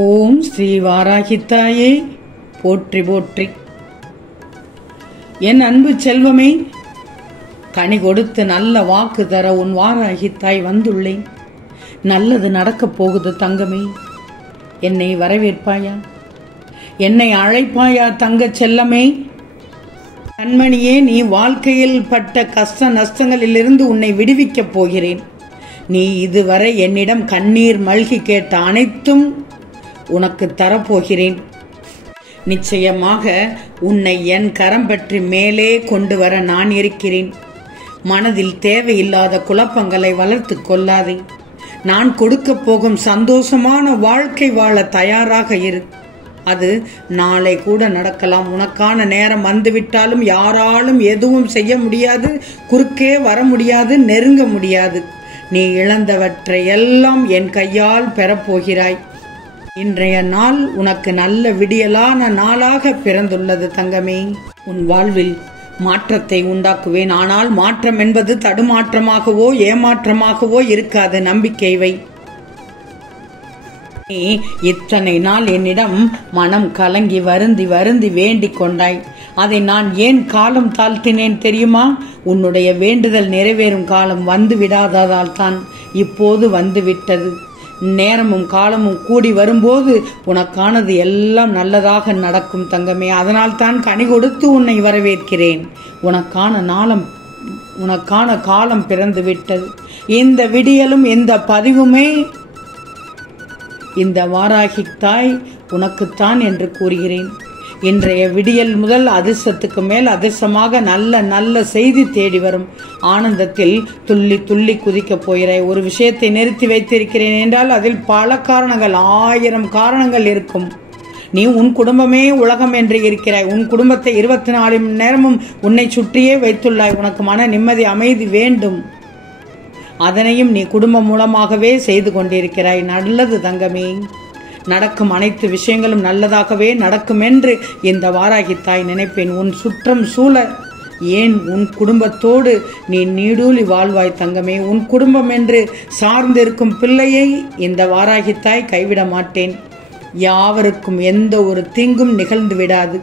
ஓம் ஸ்ரீ வாராகித்தாயே போற்றி போற்றி. என் அன்பு செல்வமே, கனி கொடுத்து நல்ல வாக்கு தர உன் வாராகித்தாய் வந்துள்ளேன். நல்லது நடக்கப் போகுது தங்கமே. என்னை வரவேற்பாயா? என்னை அழைப்பாயா தங்க செல்லமே? கண்மணியே, நீ வாழ்க்கையில் பட்ட கஷ்ட நஷ்டங்களிலிருந்து உன்னை விடுவிக்கப் போகிறேன். நீ இதுவரை என்னிடம் கண்ணீர் மல்கி கேட்ட அனைத்தும் உனக்கு தரப்போகிறேன். நிச்சயமாக உன்னை என் கரம் பற்றி மேலே கொண்டு வர நான் இருக்கிறேன். மனதில் தேவையில்லாத குழப்பங்களை வளர்த்து கொள்ளாதே. நான் கொடுக்க போகும் சந்தோஷமான வாழ்க்கை வாழ தயாராக இரு. அது நாளை கூட நடக்கலாம். உனக்கான நேரம் வந்துவிட்டாலும் யாராலும் எதுவும் செய்ய முடியாது, குறுக்கே வர முடியாது, நெருங்க முடியாது. நீ இழந்தவற்றை எல்லாம் என் கையால் பெறப்போகிறாய். இன்றைய நாள் உனக்கு நல்ல விடியலான நாளாக பிறந்துள்ளது தங்கமே. உன் வாழ்வில் மாற்றத்தை உண்டாக்குவேன். ஆனால் மாற்றம் என்பது தடுமாற்றமாகவோ ஏமாற்றமாகவோ இருக்காது. நம்பிக்கை வை. நீ இத்தனை நாள் என்னிடம் மனம் கலங்கி வருந்தி வருந்தி வேண்டிக் கொண்டாய். அதை நான் ஏன் காலம் தாழ்த்தினேன் தெரியுமா? உன்னுடைய வேண்டுதல் நிறைவேறும் காலம் வந்து விடாததால் தான். இப்போது வந்துவிட்டது. நேரமும் காலமும் கூடி வரும்போது உனக்கானது எல்லாம் நல்லதாக நடக்கும் தங்கமே. அதனால் தான் கனி கொடுத்து உன்னை வரவேற்கிறேன். உனக்கான காலம் பிறந்து விட்டது. இந்த விடியலும் இந்த பதிவுமே இந்த வாராகித்தாய் உனக்குத்தான் என்று கூறுகிறேன். இன்றைய விடியல் முதல் அதிர்ஷ்டத்துக்கு மேல் அதிர்ஷ்டமாக நல்ல நல்ல செய்தி தேடி வரும். ஆனந்தத்தில் துள்ளி துள்ளி குதிக்கப் போகிறாய். ஒரு விஷயத்தை நிறுத்தி வைத்திருக்கிறேன் என்றால் அதில் பல காரணங்கள், 1000 காரணங்கள் இருக்கும். நீ உன் குடும்பமே உலகம் என்று இருக்கிறாய். உன் குடும்பத்தை 24 மணி நேரமும் உன்னை சுற்றியே வைத்துள்ளாய். உனக்கு மன நிம்மதி, அமைதி வேண்டும். அதனையும் நீ குடும்பம் மூலமாகவே செய்து கொண்டிருக்கிறாய். நல்லது தங்கமே. நடக்கும் அனைத்து விஷயங்களும் நல்லதாகவே நடக்கும் என்று இந்த வாராகித்தாய் நினைப்பேன். உன் சுற்றம் சூழ ஏன் உன் குடும்பத்தோடு நீ நீடூழி வாழ்வாய் தங்கமே. உன் குடும்பம் என்று சார்ந்திருக்கும் பிள்ளையை இந்த வாராகித்தாய் கைவிட மாட்டேன். யாவருக்கும் எந்த ஒரு தீங்கும் நிகழ்ந்து விடாது.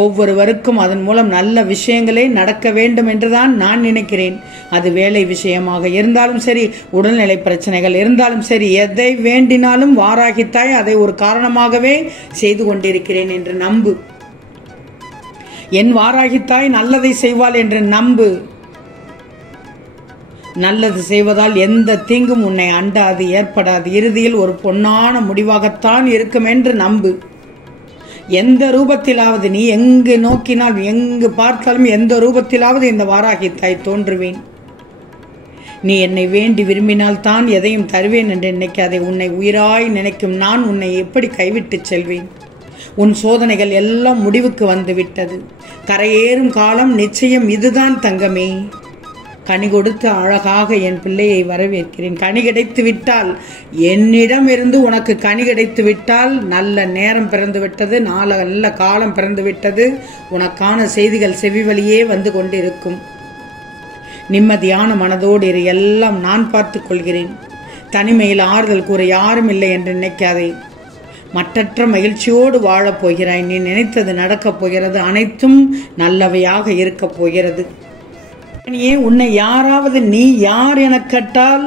ஒவ்வொருவருக்கும் அதன் மூலம் நல்ல விஷயங்களே நடக்க வேண்டும் என்றுதான் நான் நினைக்கிறேன். அது வேலை விஷயமாக இருந்தாலும் சரி, உடல்நிலை பிரச்சனைகள் இருந்தாலும் சரி, எதை வேண்டினாலும் வாராகித்தாய் அதை ஒரு காரணமாகவே செய்து கொண்டிருக்கிறேன் என்று நம்பு. என் வாராகித்தாய் நல்லதை செய்வாள் என்று நம்பு. நல்லது செய்வதால் எந்த தீங்கும் உன்னை அண்டாது, ஏற்படாது. இறுதியில் ஒரு பொன்னான முடிவாகத்தான் இருக்கும் என்று நம்பு. எந்த ரூபத்திலாவது நீ எங்கு நோக்கினால், எங்கு பார்த்தாலும் எந்த ரூபத்திலாவது இந்த வாராகித்தாய் தோன்றுவேன். நீ என்னை வேண்டி விரும்பினால் தான் எதையும் தருவேன் என்று நினைக்காதே. உன்னை உயிராய் நினைக்கும் நான் உன்னை எப்படி கைவிட்டு செல்வேன்? உன் சோதனைகள் எல்லாம் முடிவுக்கு வந்து விட்டது. கரையேறும் காலம் நிச்சயம் இதுதான் தங்கமே. கனி கொடுத்து அழகாக என் பிள்ளையை வரவேற்கிறேன். கனி கிடைத்து விட்டால், என்னிடம் இருந்து உனக்கு கனி கிடைத்து விட்டால், நல்ல நேரம் பிறந்து விட்டது, நல்ல காலம் பிறந்து விட்டது. உனக்கான செய்திகள் செவி வழியே வந்து கொண்டிருக்கும். நிம்மதியான மனதோடு இரு. எல்லாம் நான் பார்த்துக் கொள்கிறேன். தனிமையில் ஆறுதல் கூற யாரும் இல்லை என்று நினைக்காதே. மற்றற்ற மகிழ்ச்சியோடு வாழப் போகிறாய். நீ நினைத்தது நடக்கப் போகிறது. அனைத்தும் நல்லவையாக இருக்கப் போகிறது. உன்னை யாராவது நீ யார் என கேட்டால்,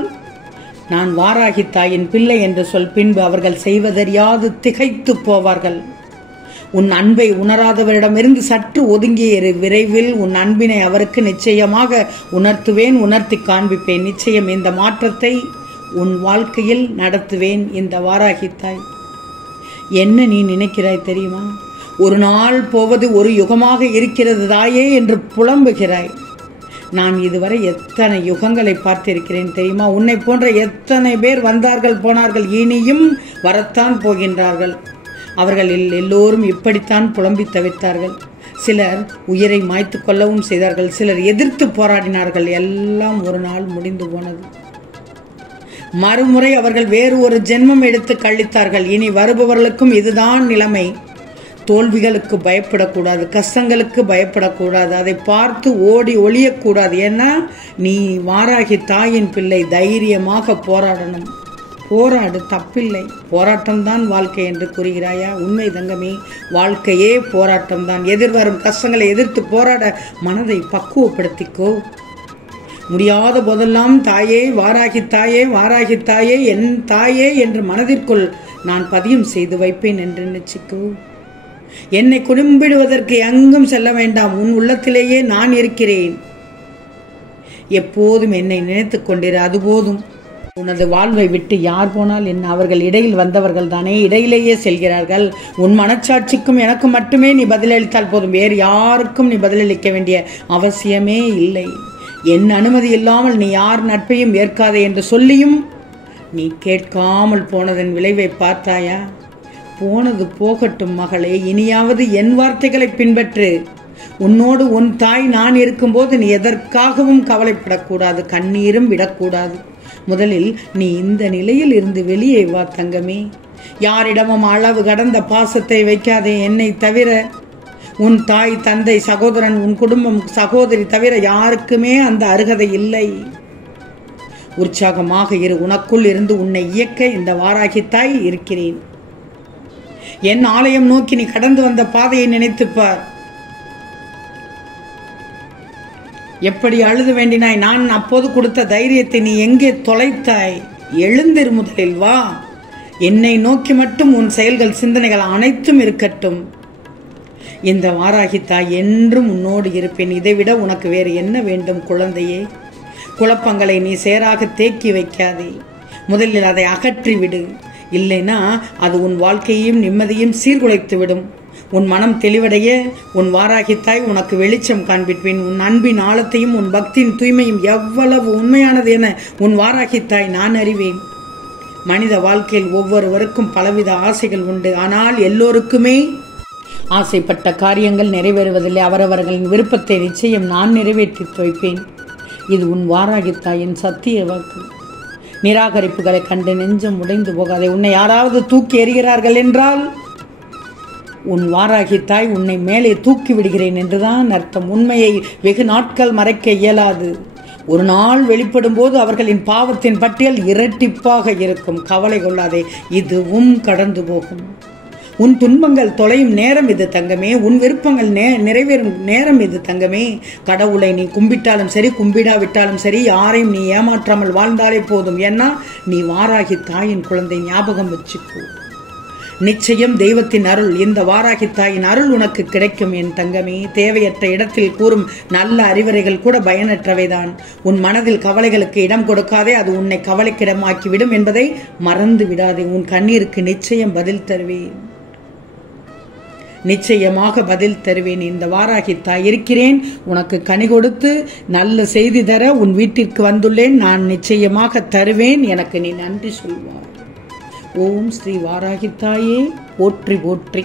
நான் வாராகித்தாயின் பிள்ளை என்று சொல். பின்பு அவர்கள் செய்வதறியாது திகைத்து போவார்கள். உன் அன்பை உணராதவரிடமிருந்து சற்று ஒதுங்கிய விரைவில் உன் அன்பினை அவருக்கு நிச்சயமாக உணர்த்துவேன், உணர்த்தி காண்பிப்பேன். நிச்சயம் இந்த மாற்றத்தை உன் வாழ்க்கையில் நடத்துவேன். இந்த வாராகித்தாய் என்ன நீ நினைக்கிறாய் தெரியுமா? ஒரு நாள் போவது ஒரு யுகமாக இருக்கிறது தாயே என்று புலம்புகிறாய். நான் இதுவரை எத்தனை யுகங்களை பார்த்திருக்கிறேன் தெரியுமா? உன்னை போன்ற எத்தனை பேர் வந்தார்கள் போனார்கள், இனியும் வரத்தான் போகின்றார்கள். அவர்களில் எல்லோரும் இப்படித்தான் புலம்பி தவிர்த்தார்கள். சிலர் உயிரை மாய்த்து கொள்ளவும் செய்தார்கள். சிலர் எதிர்த்து போராடினார்கள். எல்லாம் ஒரு நாள் முடிந்து போனது. மறுமுறை அவர்கள் வேறு ஒரு ஜென்மம் எடுத்து கழித்தார்கள். இனி வருபவர்களுக்கும் இதுதான் நிலைமை. தோல்விகளுக்கு பயப்படக்கூடாது, கஷ்டங்களுக்கு பயப்படக்கூடாது, அதை பார்த்து ஓடி ஒளியக்கூடாது. ஏன்னா நீ வாராகி தாயின் பிள்ளை. தைரியமாக போராடணும். போராடு, தப்பில்லை. போராட்டம்தான் வாழ்க்கை என்று கூறுகிறாயா? உண்மை தங்கமே, வாழ்க்கையே போராட்டம்தான். எதிர்வரும் கஷ்டங்களை எதிர்த்து போராட மனதை பக்குவப்படுத்திக்கோ. முடியாத போதெல்லாம் தாயே வாராகி தாயே வாராகி தாயே என் தாயே என்று மனதிற்குள் நான் பதியம் செய்து வைப்பேன் என்று நினைச்சுக்கோ. என்னை குடும்பிடுவதற்கு எங்கும் செல்ல வேண்டாம். உன் உள்ளத்திலேயே நான் இருக்கிறேன். எப்போதும் என்னை நினைத்துக் கொண்டிரு, அது போதும். உனது வாழ்வை விட்டு யார் போனால் என்ன? அவர்கள் இடையில் வந்தவர்கள் தானே, இடையிலேயே செல்கிறார்கள். உன் மனச்சாட்சிக்கும் எனக்கு மட்டுமே நீ பதிலளித்தால் போதும். வேறு யாருக்கும் நீ பதிலளிக்க வேண்டிய அவசியமே இல்லை. என் அனுமதி இல்லாமல் நீ யார் நட்பையும் ஏற்காதே என்று சொல்லியும் நீ கேட்காமல் போனதன் விளைவை பார்த்தாயா? போனது போகட்டும் மகளே, இனியாவது என் வார்த்தைகளை பின்பற்று. உன்னோடு உன் தாய் நான் இருக்கும்போது நீ எதற்காகவும் கவலைப்படக்கூடாது, கண்ணீரும் விடக்கூடாது. முதலில் நீ இந்த நிலையில் இருந்து வெளியே வா தங்கமே. யாரிடமும் அளவு கடந்த பாசத்தை வைக்காதே. என்னை தவிர உன் தாய், தந்தை, சகோதரன், உன் குடும்பம், சகோதரி தவிர யாருக்குமே அந்த அருகதை இல்லை. உற்சாகமாக இரு. உனக்குள் இருந்து உன்னை இயக்க இந்த வாராகி தாய் இருக்கிறேன். என் ஆலயம் நோக்கி நீ கடந்து வந்த பாதையை நினைத்துப்பார். எப்படி அழுது வேண்டினாய். நான் அப்போது கொடுத்த தைரியத்தை நீ எங்கே தொலைத்தாய்? எழுந்திரு, முதலில் வா. என்னை நோக்கி மட்டும் உன் செயல்கள், சிந்தனைகள் அனைத்தும் இருக்கட்டும். இந்த வாராகி தாய் என்றும் உன்னோடு இருப்பேன். இதைவிட உனக்கு வேறு என்ன வேண்டும் குழந்தையே? குழப்பங்களை நீ சேராக தேக்கி வைக்காதே. முதலில் அதை அகற்றிவிடு. இல்லைனா அது உன் வாழ்க்கையையும் நிம்மதியும் சீர்குலைத்து விடும். உன் மனம் தெளிவடைய உன் வாராகி தாய் உனக்கு வெளிச்சம் காண்பிப்பேன். உன் அன்பின் ஆழத்தையும் உன் பக்தியின் தூய்மையும் எவ்வளவு உண்மையானது என உன் வாராகி தாய் நான் அறிவேன். மனித வாழ்க்கையில் ஒவ்வொருவருக்கும் பலவித ஆசைகள் உண்டு. ஆனால் எல்லோருக்குமே ஆசைப்பட்ட காரியங்கள் நிறைவேறுவதில்லை. அவரவர்களின் விருப்பத்தை நிச்சயம் நான் நிறைவேற்றி வைப்பேன். இது உன் வாராகி தாயின் சத்திய வாக்கு. நிராகரிப்புகளை கண்டு நெஞ்சம் உடைந்து போகாதே. உன்னை யாராவது தூக்கி எறிகிறார்கள் என்றால் உன் வாராகி தாய் உன்னை மேலே தூக்கி விடுகிறேன் என்றுதான் அர்த்தம். உண்மையை வெகு நாட்கள் மறைக்க இயலாது. ஒரு நாள் வெளிப்படும் போது அவர்களின் பாவத்தின் பட்டியல் இரட்டிப்பாக இருக்கும். கவலை கொள்ளாதே, இதுவும் கடந்து போகும். உன் துன்பங்கள் தொலையும் நேரம் இது தங்கமே. உன் விருப்பங்கள் நிறைவேறும் நேரம் இது தங்கமே. கடவுளை நீ கும்பிட்டாலும் சரி, கும்பிடாவிட்டாலும் சரி, யாரையும் நீ ஏமாற்றாமல் வாழ்ந்தாலே போதும். ஏன்னா நீ வாராகி தாயின் குழந்தை. ஞாபகம் வச்சுக்கோ. நிச்சயம் தெய்வத்தின் அருள், இந்த வாராகி தாயின் அருள் உனக்கு கிடைக்கும் என் தங்கமே. தேவையற்ற இடத்தில் கூறும் நல்ல அறிவுரைகள் கூட பயனற்றவைதான். உன் மனதில் கவலைகளுக்கு இடம் கொடுக்காதே, அது உன்னை கவலைக்கிடமாக்கிவிடும் என்பதை மறந்து விடாதே. உன் கண்ணீருக்கு நிச்சயம் பதில் தருவேன். நிச்சயமாக பதில் தருவேன். இந்த வாராகி தாய் இருக்கிறேன். உனக்கு கனி கொடுத்து நல்ல செய்தி தர உன் வீட்டிற்கு வந்துள்ளேன். நான் நிச்சயமாக தருவேன். எனக்கு நீ நன்றி சொல்வாய். ஓம் ஸ்ரீ வாராகி தாயே போற்றி போற்றி.